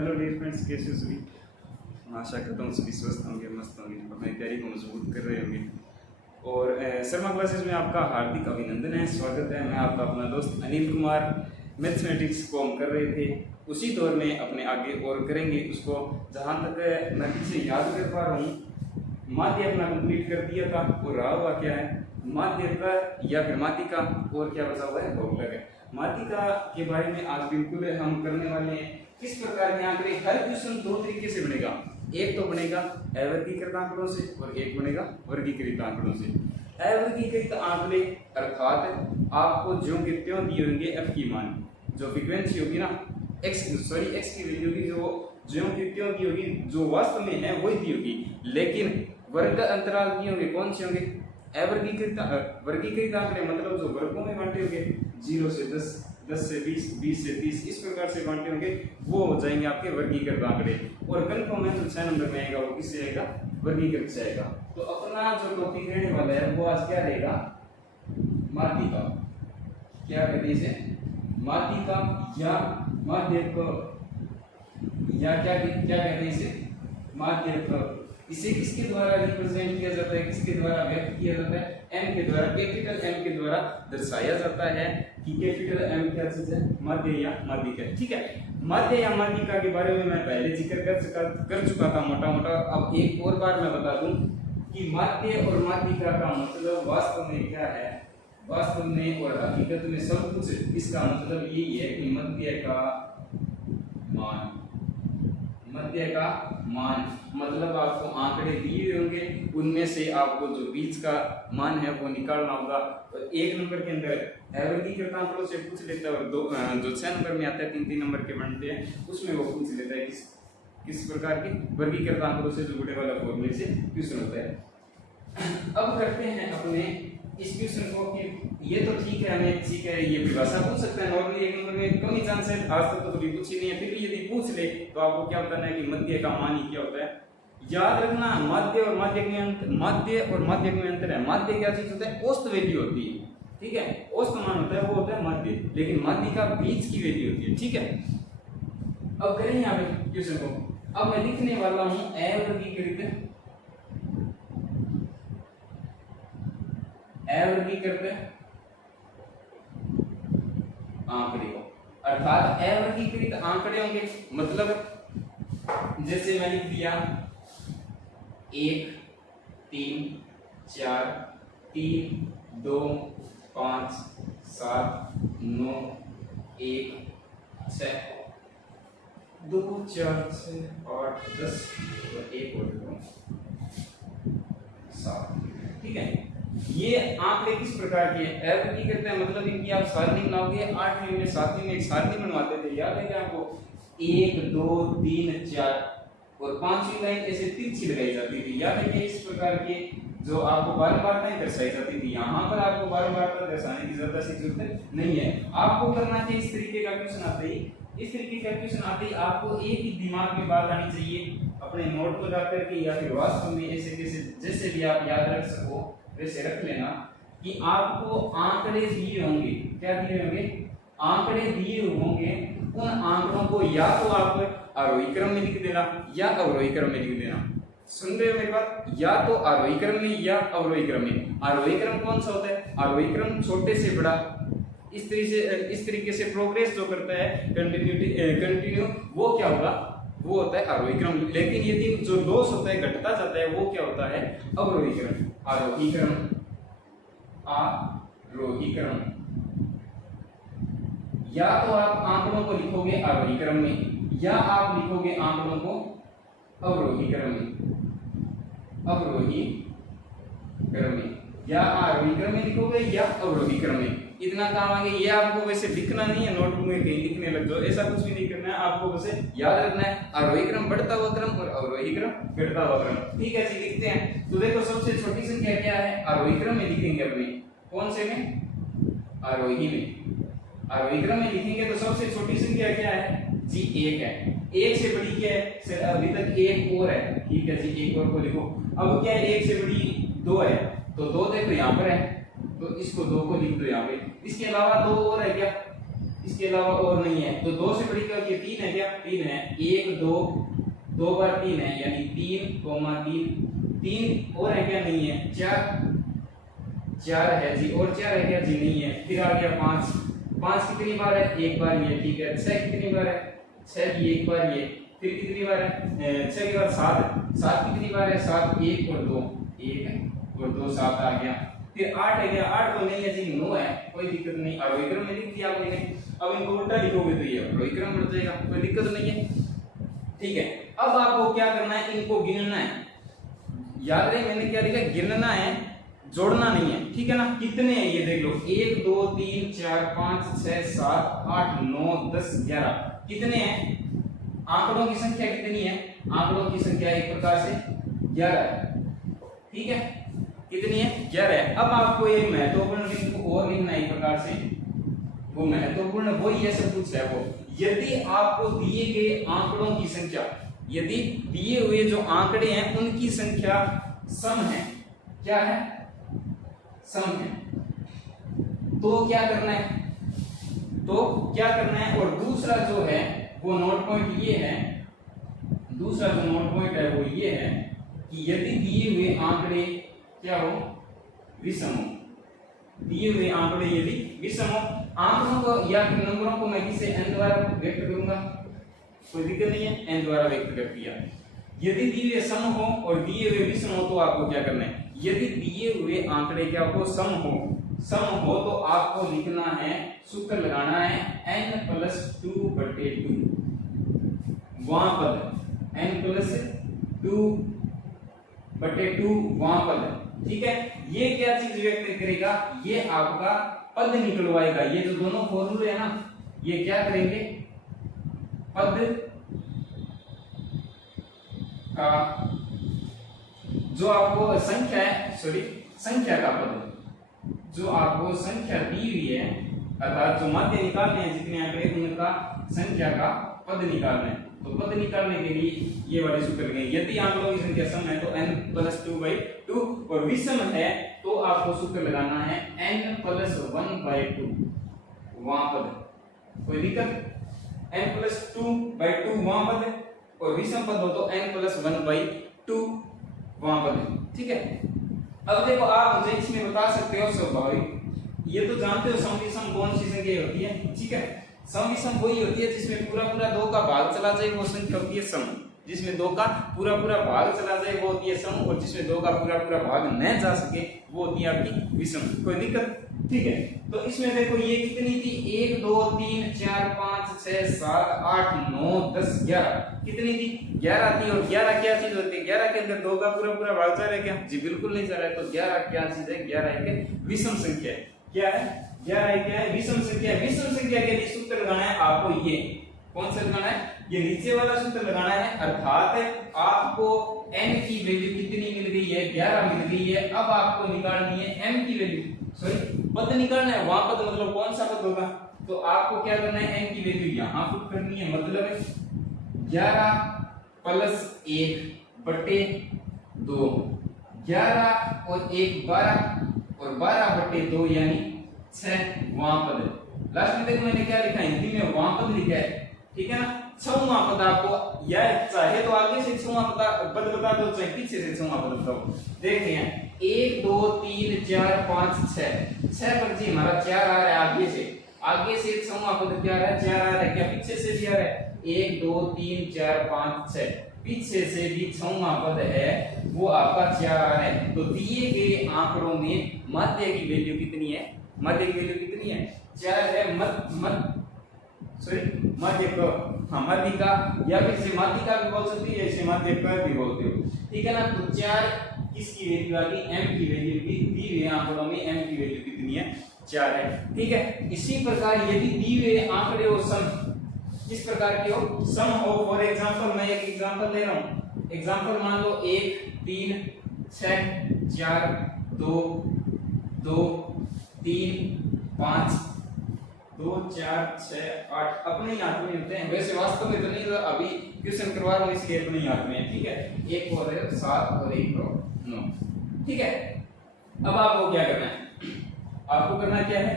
Hello dear friends, कैसे हो सभी। आशा करता हूँ सभी स्वस्थ होंगे, मस्त होंगे, अपनी तैयारी को मजबूत कर रहे होंगे। और शर्मा क्लासेस में आपका हार्दिक अभिनंदन है, स्वागत है। मैं आपका अपना दोस्त अनिल कुमार। मैथमेटिक्स को हम कर रहे थे, उसी दौर में अपने आगे और करेंगे उसको। जहाँ तक मैं पीछे याद कर पा रहा हूँ, माध्य अपना कंप्लीट कर दिया था और रहा हुआ क्या है, माध्य का या फिर माध्यिका, और क्या बचा हुआ है, बहुलक है। माध्यिका के बारे में आज बिल्कुल हम करने वाले हैं। किस प्रकार के आंकड़े, हर क्वेश्चन दो तरीके से बनेगा। एक तो बनेगा अवर्गीकृत आंकड़ों से और एक बनेगा वर्गीकृत आंकड़ों से। अवर्गीकृत आंकड़े अर्थात आपको जो कि त्यों दिए होंगे एफ की मान, जो फ्रीक्वेंसी होगी ना, एक्स की वैल्यू होगी, जो कि त्यों दी होगी, जो वास्तव में है वही दी होगी, लेकिन वर्ग अंतराल दिए होंगे कौन से होंगे, वर्गीकृत आंकड़े, मतलब जो वर्गों में बांटे होंगे, 0 से 10, 10 से 20, 20 से 30, इस प्रकार से बांटे होंगे, वो हो जाएंगे आपके वर्गीकृत आंकड़े। और कंफर्म है जो 6 नंबर में आएगा वो किससे आएगा, वर्गीकृत से आएगा। तो अपना जो टॉपिक रहने वाला है वो आज क्या रहेगा, माध्यिका। क्या कहते हैं इसे, माध्यिका या माध्यक, या क्या कहते हैं इसे, माध्यक। इसे किसके द्वारा रिप्रेजेंट किया जाता है, किसके द्वारा व्यक्त किया जाता है, एम के द्वारा, कैपिटल एम के द्वारा दर्शाया जाता है कि कैपिटल एम क्या चीज है, माध्य या माध्यिका। ठीक है, माध्य या माध्यिका के बारे में मैं पहले जिक्र कर चुका था मोटा मोटा। अब एक और बार मैं बता दूं कि माध्य और माध्यिका का मतलब वास्तव में क्या है, वास्तव में और हकीकत में सब कुछ इसका मतलब यही है कि मध्य का मान, मध्य का मान मतलब आपको आंकड़े दिए होंगे, उनमें से आपको जो बीच का मान है वो निकालना होगा। तो 1 नंबर के अंदर अवर्गीकृत आंकड़ों से पूछ लेता है, और जो 6 नंबर में आता है, 3-3 नंबर के बनते हैं, उसमें वो पूछ लेता है किस प्रकार के वर्गीकृत आंकड़ों से जुड़े वाला फॉर्मूले से क्वेश्चन होता है। अब करते हैं अपने इस क्वेश्चन को कि ये तो ठीक है, हमें ठीक है ये परिभाषा पूछ सकते हैं नॉर्मली 1 नंबर में, कम ही चांस है, आज तक तो कभी पूछी नहीं है, फिर भी यदि पूछ ले तो आपको क्या बताना है कि मध्य का मान ही क्या होता है। याद रखना, माध्य और माध्यक में अंतर है। माध्य क्या चीज होता है, औसत वैल्यू होती है, ठीक है, औसत मान होता है वो होता है माध्य, लेकिन माध्यिका बीच की वैल्यू होती है। ठीक है, अब करें यहाँ पे क्वेश्चन को। अब मैं लिखने वाला हूं अवर्गीकृत आंकड़े को, अर्थात अवर्गीकृत आंकड़े होंगे, मतलब जैसे मैं लिख दिया 1 3 4 3 2 5 7 9 1 6 2 4 6 8 10 और 1 और 7। ठीक है, ये आंकड़े किस प्रकार के हैं, अवर्गीकृत है, मतलब इनकी आप सारणी बनाओगे। 8वीं में 7वीं में एक सारणी बनवाते थे, याद है क्या आपको, 1 2 3 4 और 5वीं लाइन ऐसे तिरछी लगाई जाती थी, याद है। इस प्रकार के जो आपको बारंबारताएं दर्शाई जाती थी, यहाँ पर आपको बारंबारता दर्शाने की ज्यादा सी जरूरत नहीं है। आपको करना चाहिए इस तरीके का क्वेश्चन आते ही आपको एक ही दिमाग में बात आनी चाहिए, अपने नोट को जाकर के या फिर वास्तव में ऐसे कैसे जैसे भी आप याद रख सको वैसे रख लेना कि आपको आंकड़े दिए होंगे, क्या दिए होंगे, आंकड़े दिए होंगे। उन आंकड़ों को या तो आप आरोही क्रम में लिख देना या अवरोही क्रम में लिख देना। सुन रहे हो मेरी बात, या तो आरोही क्रम में या अवरोही क्रम में। आरोही क्रम कौन सा होता है, आरोही क्रम छोटे से बड़ा, इस तरीके से प्रोग्रेस जो करता है, कंटिन्यू, वो क्या होगा, वो होता है आरोही क्रम। लेकिन यदि जो लॉस होता है, घटता जाता है, वो क्या होता है, अवरोही क्रम। आरोही क्रम या तो आप आंकड़ों को लिखोगे आरोही क्रम में या आप लिखोगे आंकड़ों को अवरोही क्रम में, या आरोही क्रम में लिखोगे या अवरोही क्रम में। इतना काम आगे, ये आपको वैसे लिखना नहीं है, नोटबुक में कहीं लिखने लग जाओ, ऐसा कुछ भी नहीं करना है, आपको वैसे याद रखना है आरोही क्रम बढ़ता हुआ क्रम और अवरोही क्रम घटता हुआ क्रम। ठीक है जी, लिखते हैं। तो देखो सबसे छोटी संख्या क्या है, आरोही क्रम में लिखेंगे अपने, कौन से में, आरोही क्रम में लिखेंगे तो सबसे छोटी संख्या क्या है जी, 1 है। 1 से बड़ी क्या है, अभी तक 1 और है, ठीक है जी, 1 और को लिखो। अब क्या है, 1 से बड़ी 2 है, तो 2 देखो यहाँ पर है, तो इसको 2 को लिख दो यहाँ पे। इसके अलावा 2 और है क्या, इसके अलावा और नहीं है। तो 2 से बड़ी क्या होती है? 3 है क्या? 3 है। 1 2 2 बार 3 है यानी 3 3 3 और है क्या? नहीं है। 4 है जी, और 4 है क्या? जी नहीं है। फिर आ गया 5 5 कितनी बार है? एक बार ये, ठीक है। 6 कितनी बार है? 6 की एक बार ये। फिर कितनी बार है? 6 के बाद 7 7 कितनी बार है? 7 1 और 2 1 और 2 7 आ गया। फिर 8 है क्या? 8 तो नहीं है जी, 9 है, कोई दिक्कत नहीं। अवयवी क्रम में लिख दिया मैंने। अब इनको उल्टा लिखोगे तो ये अवयवी क्रम बन जाएगा, कोई दिक्कत नहीं है, ठीक है। अब आपको क्या करना है? इनको गिनना है। याद रहे मैंने क्या लिखा? गिनना है, जोड़ना नहीं है, ठीक है ना। कितने हैं ये देख लो, 1 2 3 4 5 6 7 8 9 10 11। कितने हैं? आंकड़ों की संख्या कितनी है? आंकड़ों की संख्या एक प्रकार से 11 है, ठीक है। कितनी है? 11 है। अब आपको एक महत्वपूर्ण बिंदु और लिखना है एक प्रकार से, वो महत्वपूर्ण वही है, सब कुछ है वो। यदि आपको दिए गए आंकड़ों की संख्या, यदि दिए हुए जो आंकड़े हैं उनकी संख्या सम है, क्या है? सम है, तो क्या करना है? और दूसरा जो है वो नोट पॉइंट ये है, दूसरा जो नोट पॉइंट है वो ये है कि यदि दिए हुए आंकड़े क्या हो? विषम हो। दिए हुए आंकड़े यदि विषम हो, आंकड़ों को या नंबरों को मैं किसे n द्वारा व्यक्त करूंगा, कोई दिक्कत नहीं है, n द्वारा व्यक्त कर दिया। यदि दिए हुए सम हो और दिए हुए विषम हो तो आपको क्या करना है? यदि दिए हुए आंकड़े क्या हो? सम हो तो आपको लिखना है, सूत्र लगाना है n + 2/2 वहां पद, n + 2/2 वहां पद, ठीक है। ये क्या चीज व्यक्त करेगा? ये आपका पद निकलवाएगा। ये जो दोनों फॉर्मूले है ना, ये क्या करेंगे? पद का जो आपको संख्या है, संख्या का पद जो आपको संख्या दी हुई है, अर्थात जो माध्य निकालने हैं जितने आंकड़े उनका संख्या का पद निकालना है। तो पद निकालने के लिए ये वाले सूत्र लगे। यदि आंकड़ों की संख्या सम है तो n + 2/2 और विषम है तो आपको सूत्र लगाना है n + 1/2 वहां पद, कोई दिक्कत? n + 2/2 वहां पद और विषम पद हो तो n + 1/2 वहां पद, ठीक है। अब देखो आप मुझे इसमें बता सकते हो स्वाभाविक, ये तो जानते हो सम विषम कौन सी संख्या होती है, ठीक है। सम विषम वही होती है जिसमें पूरा 2 का भाग चला जाए, वो संख्या होती है सम। जिसमें 2 का पूरा भाग चला जाए वो होती है सम, और जिसमें 2 का पूरा भाग न जा सके वो होती है आपकी विषम, कोई दिक्कत, ठीक है। तो इसमें देखो ये कितनी थी? 1 2 3 4 5 6 7 8 9 10 11, कितनी थी? 11 थी। और 11 क्या चीज होती है? 11 के अंदर 2 का पूरा भाग जा रहा है क्या? जी बिल्कुल नहीं जा रहा है। तो 11 क्या चीज है? 11 एक विषम संख्या है। क्या है? 11 क्या है? विषम संख्या। विषम संख्या के लिए सूत्र लगाना है आपको, ये कौन सा लगाना है? ये नीचे वाला सूत्र लगाना है, अर्थात आपको n की वैल्यू कितनी मिल गई है? 11 मिल गई है। अब आपको निकालनी है m की वैल्यू, पद निकालना है। वहां पद मतलब कौन सा पद होगा? तो आपको क्या करना है? n की वैल्यू यहां पुट करनी है, मतलब 11 + 1/2, 11 और 1 12 और 12/2 यानी 6 वहां पद। लास्ट में देखो मैंने क्या लिखा? हिंदी में वहां पद लिखा है, ठीक है ना। 6वां पद आपको, या चाहे तो आगे से 6वां पद बता दो, चाहे पीछे से 6वां पद बताओ। देखते हैं 1 2 3 4 5 6 पर जी हमारा 4 आ रहा है आगे से 6वां पद क्या आ रहा है? 4 आ रहा है। क्या पीछे से भी आ रहा है? 1 2 3 4 5 6, पीछे से भी 6वां पद है वो आपका 4 आ रहा है। तो दिए गए आंकड़ों में माध्य की वैल्यू कितनी है? माध्य की वैल्यू कितनी है? 4 है। माध्यिका, हाँ माध्यिका, या फिर इसे माध्यिका भी बोल सकती है, इसे माध्यिका भी बोलते हो, ठीक है ना। तो 4 किसकी वैल्यू आ गई? m की वैल्यू की। दी हुए आंकड़ों में m की वैल्यू कितनी है? 4 है, ठीक है। इसी प्रकार यदि दी हुए आंकड़े हो सम, किस प्रकार के हो? सम हो। फॉर एग्जांपल मैं एक एग्जांपल ले रहा हूं। एग्जांपल मान लो 1 3 6 4 2 2 3 5 2 4 6 8 अपने ही हाथ में होते हैं। वैसे वास्तव में तो नहीं, तो अभी क्वेश्चन करवा रहा हूं इसके अपने ही हाथ में है, ठीक है। एक और है 7 और एक और 9, ठीक है। अब आपको क्या करना है? आपको करना क्या है?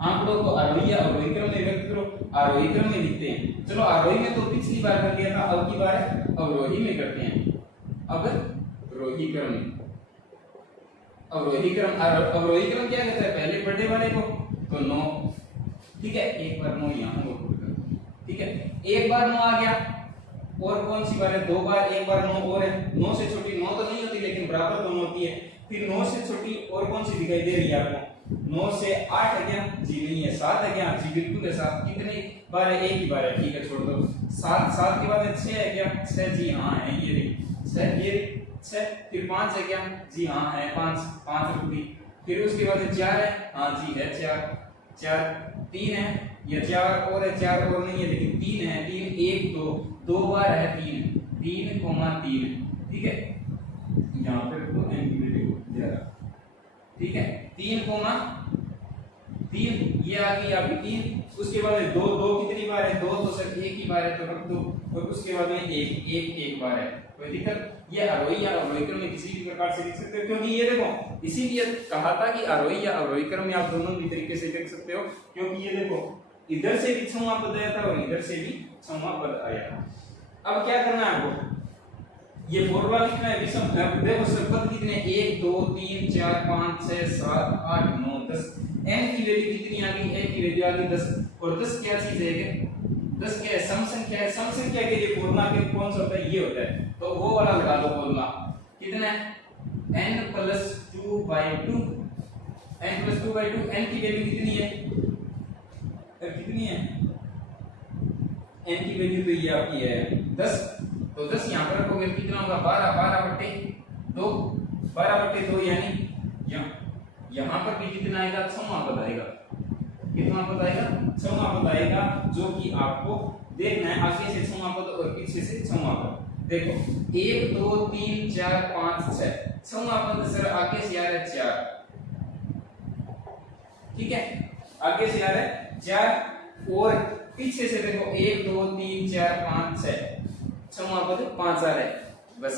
आंकड़ों को आरोही या अवरोही क्रम में व्यक्त करो। आरोही क्रम में लिखते हैं। चलो आरोही में तो पिछली बार कर दिया था, अब की बार अवरोही में करते हैं। अब रोही क्रम, अवरोही क्रम, अवरोही क्रम क्या कहता है, पहले बड़े वाले को तो 9, ठीक है, एक बार 9 यहाँ नोट कर, ठीक है, एक बार 9 आ गया, और कौन सी बार है, 2 बार, एक बार 9 और है, 9 से छोटी 9 तो नहीं होती लेकिन बराबर दोनों होती है। फिर 9 से छोटी और कौन सी दिखाई दे रही है आपको, 9 से 8 है क्या, जी नहीं है, 7 है क्या, जी बिल्कुल है 7, कितनी बार है, एक ही बार है, ठीक है छोड़ दो। 7 के बाद 6 है क्या, 6 जी हाँ है, ये देखिए 6, ये 6, फिर 5 है क्या, जी हाँ है 5 रुपी, फिर उसके बाद 4 है, हाँ जी है 4, 3 है, या 4 और है, 4 और नहीं है लेकिन 3 है, 3 1 2 बार है 3, 3,3, ठीक है, यहाँ पे तो n की वैल्यू 11, ठीक है, 3,3, ये आ गई आपकी 3, उसके बाद में 2 कितनी बार है, 2 तो सिर्फ एक ही बार है तो रख दो, और उसके बाद में एक बार है, कोई दिक्कत। ये आरोही या अवरोही क्रम में किसी भी प्रकार से लिख सकते हो, क्योंकि ये देखो इसीलिए कहा था कि आरोही या अवरोही क्रम में आप दोनों भी तरीके से लिख सकते हो, क्योंकि ये देखो इधर से भी छवा पद आया था और इधर से भी छवा पद आया था। अब क्या करना है आपको, ये फॉर्मूला लिखना है विषम, देखो सब पद कितने 1 2 3 4 5 6 7 8 9 10, n की वैल्यू कितनी आ गई, n की वैल्यू आ गई 10, और 10 क्या चीज है, 10 क्या है, सम संख्या है। सम संख्या के लिए फॉर्मूला के कौन सा होता है, ये होता है, तो वो वाला लगा दो फॉर्मूला, कितना है n + 2/2, n + 2/2, n की वैल्यू कितनी है, कितनी है, n की वैल्यू तो ये आपकी है 10, तो 10 यहाँ पर रखोगे कितना होगा, 12/2, 12/2 यानी यहाँ पर भी कितना आएगा, 6वां पद आएगा, कितना पद आएगा, 6वां पद आएगा, जो कि आपको देखना है, आगे से 6वां पद और पीछे से 6वां पद। देखो 1 2 3 4 5 6, 6वां पद सर आगे से आ रहा है 4, ठीक है, आगे से आ रहा है 4, और पीछे से देखो 1 2 3 4 5 6, 6वां पद 5 आ रहा है। बस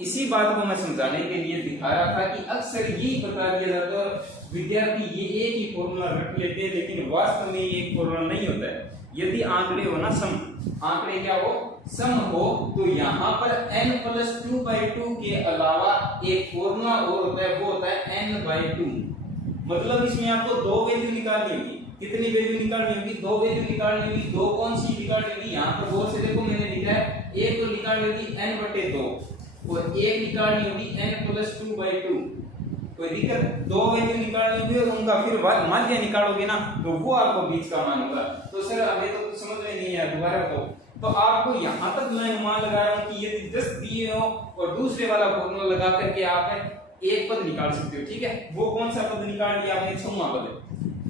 इसी बात को मैं समझाने के लिए दिखा रहा था कि अक्सर यही बता दिया जाता है विद्यार्थी ये एक ही फॉर्मूला रख लेते हैं, लेकिन वास्तव में ये एक फॉर्मूला नहीं होता है। यदि आंकड़े हो ना सम, आंकड़े क्या हो, सम हो, तो यहाँ पर n + 2/2 के अलावा एक फॉर्मूला और होता है, वो होता है n/2। मतलब इसमें आपको दो वैल्यू निकालनी होगी, कितनी वैल्यू निकालनी होगी, 2 वैल्यू निकालनी होगी। 2 कौन सी निकालनी होगी, यहाँ पर गौर से देखो मैंने लिखा है, एक तो निकालनी होगी n/2 और एक निकालनी होगी n + 2/2। कोई दिक्कत, 2 वैल्यू निकालनी होगी और उनका फिर माध्य निकालोगे ना, तो वो आपको बीच का मान होगा। तो सर हमें तो कुछ समझ में नहीं आया, दोबारा तो आपको यहाँ तक मैं अनुमान लगा रहा हूँ कि यदि 10 दिए हो और दूसरे वाला फॉर्मूला लगा करके आप एक पद निकाल सकते हो, ठीक है। वो कौन सा पद निकाल लिया आपने, 6वां पद।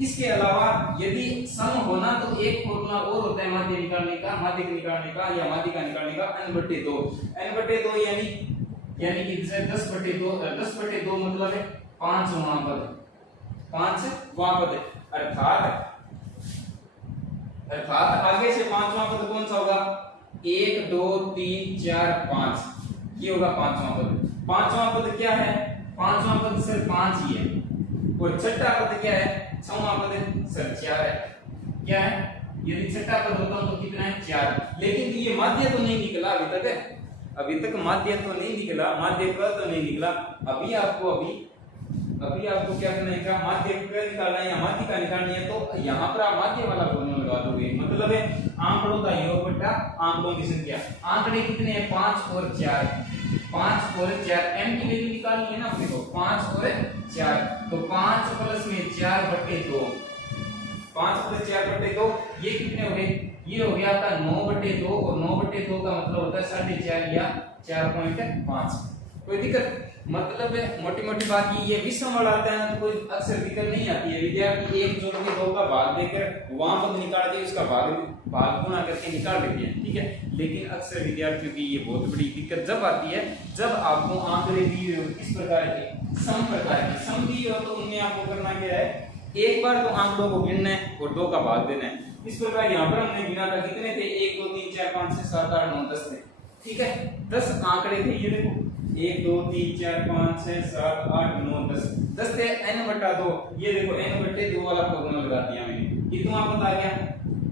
इसके अलावा यदि सम होना तो एक फॉर्मूला और होता है माध्य निकालने का, माध्य निकालने का या माध्यिका निकालने का, n/2। n/2 यानी कि 10/2 मतलब है 5वां पद, 5वां पद, अर्थात आगे से 5वां पद कौन सा होगा, 1 2 3 4 5, ये होगा 5वां पद। 5वां पद क्या है, 5वां पद सर 5 ही है, और छठा पद क्या है, 6वां पद सर 4 है। क्या है, यदि छठा पद होता तो कितना है, 4। लेकिन ये माध्य तो नहीं निकला अभी तक माध्य तो नहीं निकला, माध्य का तो नहीं निकला। अभी आपको क्या करना है, माध्य का निकालना है या माध्यिका निकालनी है, तो यहाँ पर आप माध्य वाला फॉर्मूला लगा दोगे। मतलब है आंकड़ों का योग बटा आंकड़ों की संख्या। आंकड़े कितने हैं, 5 और 4, 5 और 4, m की वैल्यू निकालनी है ना अपने को, 5 और 4, तो 5 + 4/2, 5 + 4/2, ये कितने हो गए, ये हो गया आपका 9/2, और 9/2 का मतलब होता है 4.5 या 4.5। कोई दिक्कत, मतलब है मोटी मोटी बात ये विषम वाला आता है ना, तो कोई अक्सर दिक्कत नहीं आती है। विद्यार्थी 1 जोड़ के 2 का भाग देकर वहां पद निकाल के उसका भाग गुणा करके निकाल देते हैं, ठीक है। लेकिन अक्सर विद्यार्थियों की ये बहुत बड़ी दिक्कत जब आती है, जब आपको आंकड़े दिए हो इस प्रकार के, सम प्रकार के सम दिए हो, तो उनमें आपको करना क्या है, एक बार तो आंकड़ों को गिनना है और 2 का भाग देना है। इस प्रकार यहाँ पर हमने गिना था, कितने थे, 1 2 3 4 5 6 7 8 9 10 थे, ठीक है। 10 आंकड़े थे, ये देखो 1 2 3 4 5 6 7 8 9 10 10 से n बटा 2, ये देखो n बटे 2 वाला फॉर्मूला लगा दिया मैंने, कितना पद आ गया,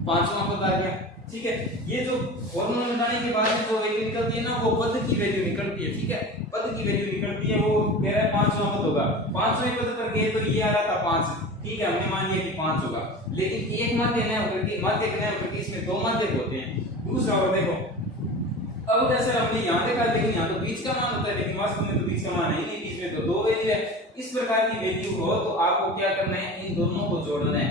पांचवा पद आ गया। ठीक है, ये जो फॉर्मूला लगाने के बाद जो वैल्यू निकलती है ना, वो पद की वैल्यू निकलती है। ठीक है, पद की वैल्यू निकलती है, वो कह रहा है पांचवा पद होगा। पांचवें पद पर गए तो ये आ रहा था 5, ठीक है, हमने मान लिया कि 5 होगा, लेकिन एक माध्य न होकर के माध्य न होकर के इसमें दो माध्य होते हैं। दूसरा और देखो, अब जैसे हमने यहाँ देखा, लेकिन यहाँ तो बीच का मान होता है, लेकिन वास्तव में तो बीच का मान है ही नहीं, बीच में तो दो वैल्यू है। इस प्रकार की वैल्यू हो तो आपको क्या करना है, इन दोनों को जोड़ना है,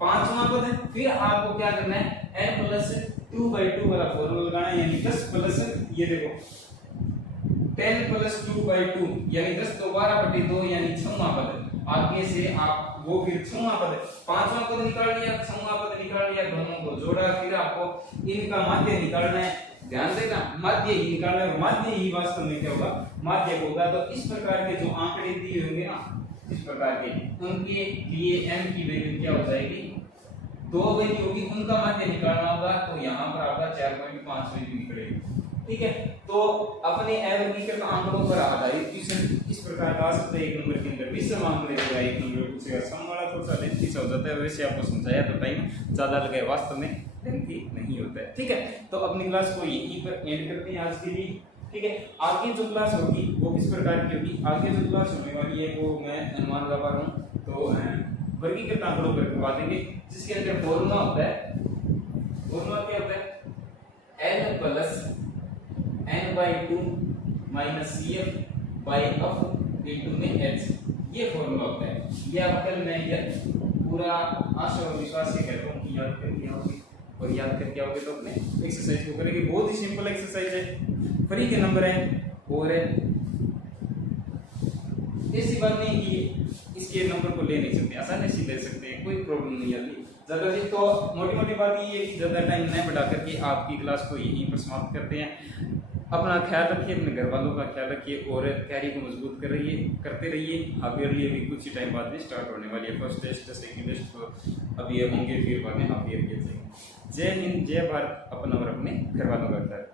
पांचवा पद है, फिर आपको क्या करना है, n प्लस 2/2 वाला फॉर्मूला लगाना है, यानी 10 प्लस, ये देखो 10 प्लस 2/2 यानी 10 तो 12/2 यानी छठवां पद। आगे से आप वो फिर छठवां पद, पांचवा पद निकाल लिया, छठवां पद निकाल लिया, दोनों को जोड़ा, फिर आपको इनका माध्य निकालना है। ध्यान देना, माध्य ही निकालना है, और माध्य ही वास्तव में क्या होगा, माध्य होगा। तो इस प्रकार के जो आंकड़े दिए होंगे ना, इस प्रकार के, उनके लिए m की वैल्यू क्या हो जाएगी, दो वैल्यू होगी, उनका माध्य निकालना होगा। तो यहाँ पर आपका 4.5 वैल्यू निकलेगी। ठीक है, तो अपने अवर्गीकृत आंकड़ों पर आधारित क्वेश्चन इस प्रकार का आ सकता है। एक नंबर के अंदर 20 आंकड़े होगा, एक नंबर पूछेगा, सम वाला थोड़ा सा लेंथी सा हो जाता है, वैसे आपको समझाया तो टाइम ज्यादा लगे, वास्तव में लेंथी नहीं होता है। ठीक है, तो अपनी क्लास को यहीं पर एंड करते हैं आज के लिए। ठीक है, आगे जो क्लास होगी वो किस प्रकार की होगी, आगे जो क्लास होने वाली है वो मैं अनुमान लगा रहा हूँ, तो वर्गीकृत आंकड़ों पर करवा देंगे, जिसके अंदर फॉर्मूला होता है, फॉर्मूला क्या होता है, n plus n/2 minus cf by f into में h, ये फॉर्मूला होता है। ये आप कल मैं ये पूरा आशा और विश्वास से कहता हूँ कि याद करके आओगे, और याद करके आओगे तो अपने एक्सरसाइज को करेंगे। बहुत ही सिंपल एक्सरसाइज है, फ्री के नंबर है, और ऐसी बात नहीं कि इसके नंबर को ले नहीं सकते, आसानी से ले सकते हैं, कोई प्रॉब्लम नहीं आती ज्यादा जी। तो मोटी मोटी बात ये है कि ज्यादा टाइम न बढ़ा करके आपकी क्लास को यहीं पर समाप्त करते हैं। अपना ख्याल रखिए, अपने घर वालों का ख्याल रखिए, और तैयारी को मजबूत करते रहिए। हाफ ईयरली अभी कुछ ही टाइम बाद में स्टार्ट होने वाली है, फर्स्ट टेस्ट सेकंड टेस्ट तो अभी ये होंगे, फिर बाद में हाफ ईयर के। जय हिंद, जय भारत, अपना और अपने घर वालों का ख्याल।